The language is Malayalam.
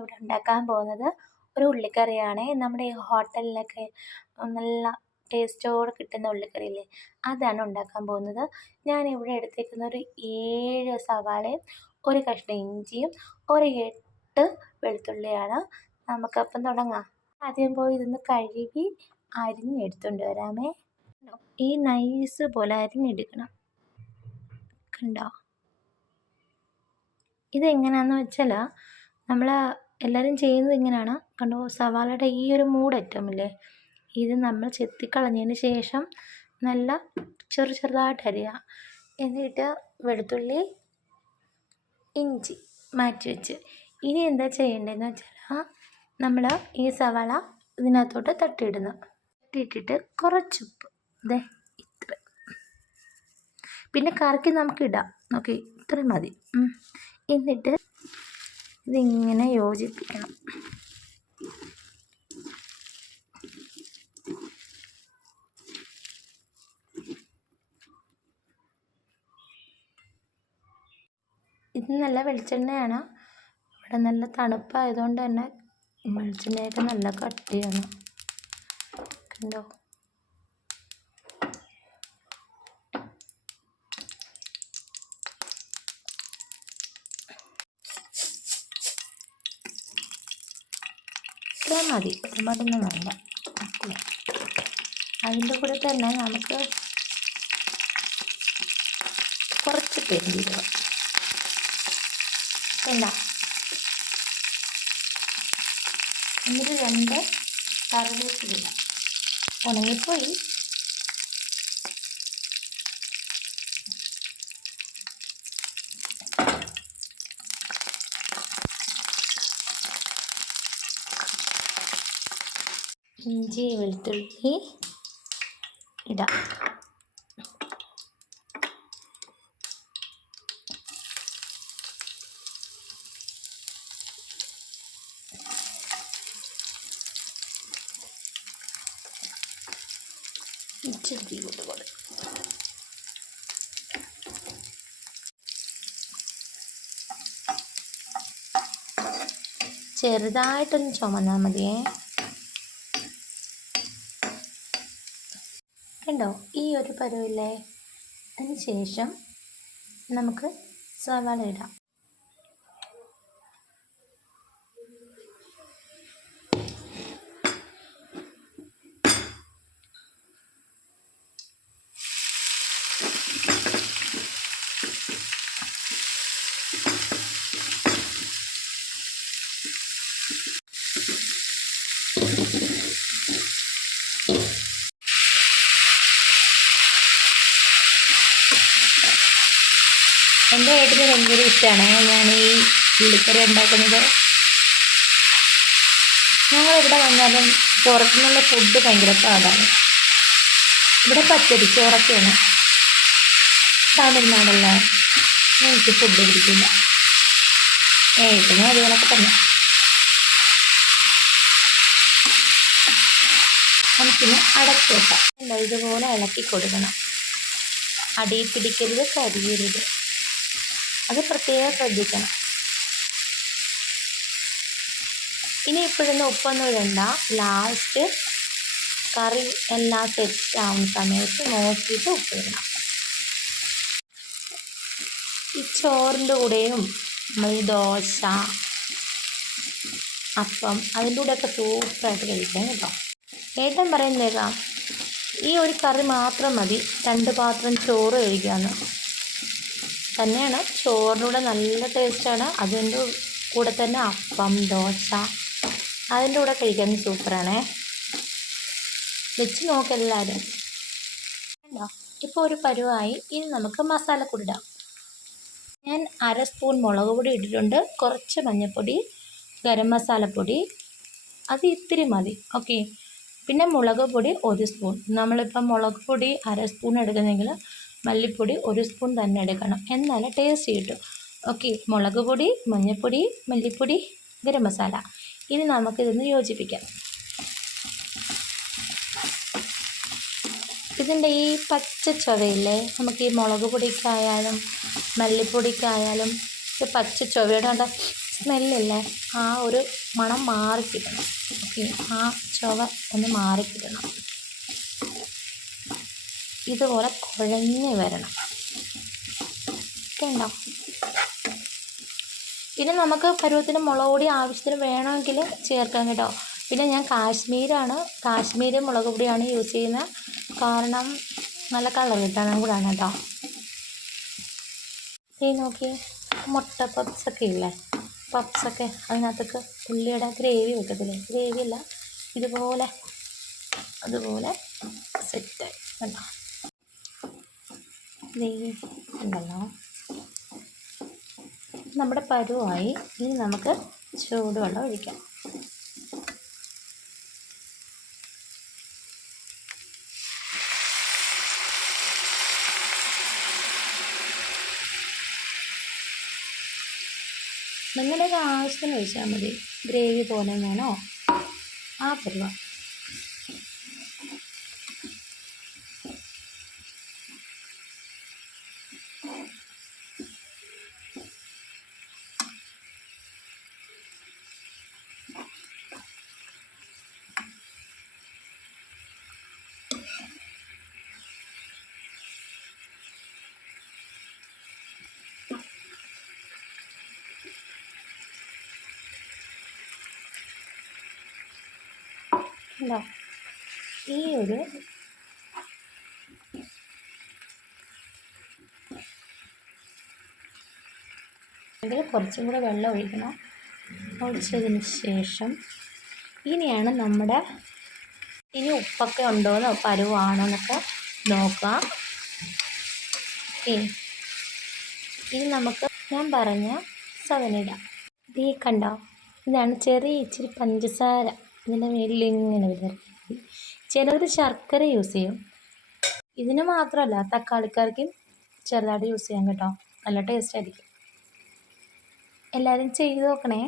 ഇവിടെ ഉണ്ടാക്കാൻ പോകുന്നത് ഒരു ഉള്ളിക്കറിയാണ്. നമ്മുടെ ഈ ഹോട്ടലിലൊക്കെ നല്ല ടേസ്റ്റോടെ കിട്ടുന്ന ഉള്ളിക്കറിയില്ലേ അതാണ് ഉണ്ടാക്കാൻ പോകുന്നത്. ഞാൻ ഇവിടെ എടുത്തേക്കുന്ന ഒരു ഏഴ് സവാളയും ഒരു കഷ്ണം ഇഞ്ചിയും ഒരു എട്ട് വെളുത്തുള്ളിയാണ്. നമുക്കപ്പം തുടങ്ങാം. ആദ്യം പോയി ഇതൊന്ന് കഴുകി അരിഞ്ഞെടുത്തുകൊണ്ട് വരാമേ. ഈ നൈസ് പോലെ അരിഞ്ഞെടുക്കണം. കണ്ടോ? ഇതെങ്ങനെയാണെന്ന് വെച്ചാൽ നമ്മൾ എല്ലാവരും ചെയ്യുന്നത് ഇങ്ങനെയാണ്. കണ്ടോ? സവാളയുടെ ഈ ഒരു മൂടറ്റമില്ലേ ഇത് നമ്മൾ ചെത്തിക്കളഞ്ഞതിന് ശേഷം നല്ല ചെറു ചെറുതായിട്ട് അരിയുക എന്നിട്ട് വെളുത്തുള്ളി ഇഞ്ചി മാറ്റി വെച്ച്. ഇനി എന്താ ചെയ്യേണ്ടതെന്ന് വെച്ചാൽ നമ്മൾ ഈ സവാള ഇതിനകത്തോട്ട് തട്ടിയിടുന്നു. തട്ടിയിട്ടിട്ട് കുറച്ചുപ്പ് ദേ ഇത്ര. പിന്നെ കറക്കി നമുക്ക് നോക്കി ഇത്രയും മതി. എന്നിട്ട് ഇതിങ്ങനെ യോജിപ്പിക്കണം. ഇത് നല്ല വെളിച്ചെണ്ണയാണ്. ഇവിടെ നല്ല തണുപ്പായതുകൊണ്ട് തന്നെ വെളിച്ചെണ്ണയൊക്കെ നല്ല കട്ടിയാണ്. കണ്ടോ? ഇത്ര മതി. ഒരുപാടൊന്നും വേണ്ട. ഓക്കെ. അതിന്റെ കൂടെ തന്നെ നമുക്ക് കുറച്ച് പെരുംജീരകം വേണ്ട. എന്നിട്ട് രണ്ട് കറിവേപ്പില ഉണങ്ങിപ്പോയി. ഇഞ്ചി വെളുത്തുള്ളി ഇടാം. തീ കൊണ്ട് കൊടുക്കും ചെറുതായിട്ടൊന്ന് ചുമന്നാൽ മതിയേ. കണ്ടോ ഈ ഒരു പരുവില്ലേ അതിന് ശേഷം നമുക്ക് സവാള ഇടാം. എന്റെ ഏട്ടന് ഭയങ്കര ഇഷ്ടമാണ് ഞാൻ ഈ ഉള്ളിക്കറി ഉണ്ടാക്കുന്നത്. ഞങ്ങളെവിടെ വന്നാലും പുറത്തുനിന്നുള്ള ഫുഡ് ഭയങ്കര പാടാണ്. ഇവിടെ പച്ചരി ചോറൊക്കെയാണ്. തമിഴ്നാടല്ല? എനിക്ക് ഫുഡ് പിടിക്കില്ല. ഏട്ടനും അതുപോലൊക്കെ തന്നെ. നമുക്കിന്ന് അടച്ചു വെക്കാം. എന്താ ഇതുപോലെ ഇളക്കി കൊടുക്കണം. അടിയിൽ പിടിക്കരുത് കരിയരുത്. അത് പ്രത്യേകം ശ്രദ്ധിക്കണം. ഇനി ഇപ്പോഴൊന്നും ഉപ്പൊന്നും ഇടണ്ട. ലാസ്റ്റ് കറി എല്ലാം സെറ്റ് ആവുന്ന സമയത്ത് നോക്കിയിട്ട് ഉപ്പിടണം ഈ ചോറിന്റെ കൂടെയും നമ്മൾ ഈ ദോശ അപ്പം അതിന്റെ കൂടെയൊക്കെ സൂപ്പറായിട്ട് കഴിക്കാം കേട്ടോ. ഏട്ടൻ പറയുന്നേക്കാം ഈ ഒരു കറി മാത്രം മതി. രണ്ട് പാത്രം ചോറ് കഴിക്കാമെന്ന് തന്നെയാണ്. ചോറിനൂടെ നല്ല ടേസ്റ്റാണ്. അതിന്റെ കൂടെ തന്നെ അപ്പം ദോശ അതിന്റെ കൂടെ കഴിക്കാൻ സൂപ്പറാണേ. വെച്ച് നോക്കെല്ലാവരും കണ്ടോ? ഇപ്പോൾ ഒരു പരുവായി. ഇനി നമുക്ക് മസാല ഇടാം. ഞാൻ അര സ്പൂൺ മുളക് പൊടി ഇട്ടിട്ടുണ്ട്. കുറച്ച് മഞ്ഞൾപ്പൊടി ഗരം മസാലപ്പൊടി അത് ഇത്തിരി മതി. ഓക്കെ? പിന്നെ മുളക് പൊടി ഒരു സ്പൂൺ. നമ്മളിപ്പം മുളക് പൊടി അര സ്പൂൺ എടുക്കുന്നെങ്കിൽ മല്ലിപ്പൊടി ഒരു സ്പൂൺ തന്നെ എടുക്കണം. എന്നാലേ ടേസ്റ്റ് കിട്ടും. ഓക്കെ മുളക് പൊടി മഞ്ഞൾപ്പൊടി മല്ലിപ്പൊടി ഗരം മസാല. ഇനി നമുക്കിതൊന്ന് യോജിപ്പിക്കാം. ഇതിന്റെ ഈ പച്ച ചൊവയില്ലേ നമുക്ക് ഈ മുളക് പൊടിക്കായാലും മല്ലിപ്പൊടിക്കായാലും ഈ പച്ച ചുവയുടെ കണ്ട സ്മെല്ലല്ലേ ആ ഒരു മണം മാറിക്കിട്ടണം. ഓക്കെ ആ ചുവ ഒന്ന് മാറിക്കിട്ടണം. ഇതുപോലെ കുഴഞ്ഞ് വരണം. കണ്ടോ പിന്നെ നമുക്ക് പരുവത്തിന് മുളക് പൊടി ആവശ്യത്തിന് വേണമെങ്കിൽ ചേർക്കാം കേട്ടോ. പിന്നെ ഞാൻ കാശ്മീരാണ്. കാശ്മീരി മുളക് പൊടിയാണ് യൂസ് ചെയ്യുന്നത്. കാരണം നല്ല കളർ കിട്ടാനും കൂടാണ് കേട്ടോ. ഈ നോക്കി മുട്ട പപ്സൊക്കെ ഇല്ലേ? പപ്സൊക്കെ അതിനകത്തൊക്കെ ഉള്ളിയുടെ ഗ്രേവി വെക്കത്തില്ലേ? ഗ്രേവി അല്ല ഇതുപോലെ അതുപോലെ സെറ്റായി നെയ്യ് ഉണ്ടല്ലോ. നമ്മുടെ പരുവായി ഇനി നമുക്ക് ചൂടുവെള്ളം ഒഴിക്കാം. നിങ്ങളുടെ ആവശ്യത്തിന് ഒഴിച്ചാൽ മതി. ഗ്രേവി പോലെ വേണോ ആ പരുവ. ഉണ്ടോ? ഈ ഒരു ഇതിൽ കുറച്ചും കൂടെ വെള്ളം ഒഴിക്കണം. ഒഴിച്ചതിന് ശേഷം ഇനിയാണ് നമ്മുടെ ഇനി ഉപ്പൊക്കെ ഉണ്ടോയെന്നോ പരുവാണോ എന്നൊക്കെ നോക്കാം. ഇനി നമുക്ക് ഞാൻ പറഞ്ഞ സവനിടാം ഇതേ കണ്ടോ? ഇതാണ് ചെറിയ ഇച്ചിരി പഞ്ചസാര. ഇതിന്റെ മേലിൽ ഇങ്ങനെ വിതറി ചിലർ ശർക്കര യൂസ് ചെയ്യും. ഇതിന് മാത്രമല്ല തക്കാളിക്കാർക്കും ചെറുതായിട്ട് യൂസ് ചെയ്യാം കേട്ടോ. നല്ല ടേസ്റ്റ് ആയിരിക്കും. എല്ലാവരും ചെയ്ത് നോക്കണേ.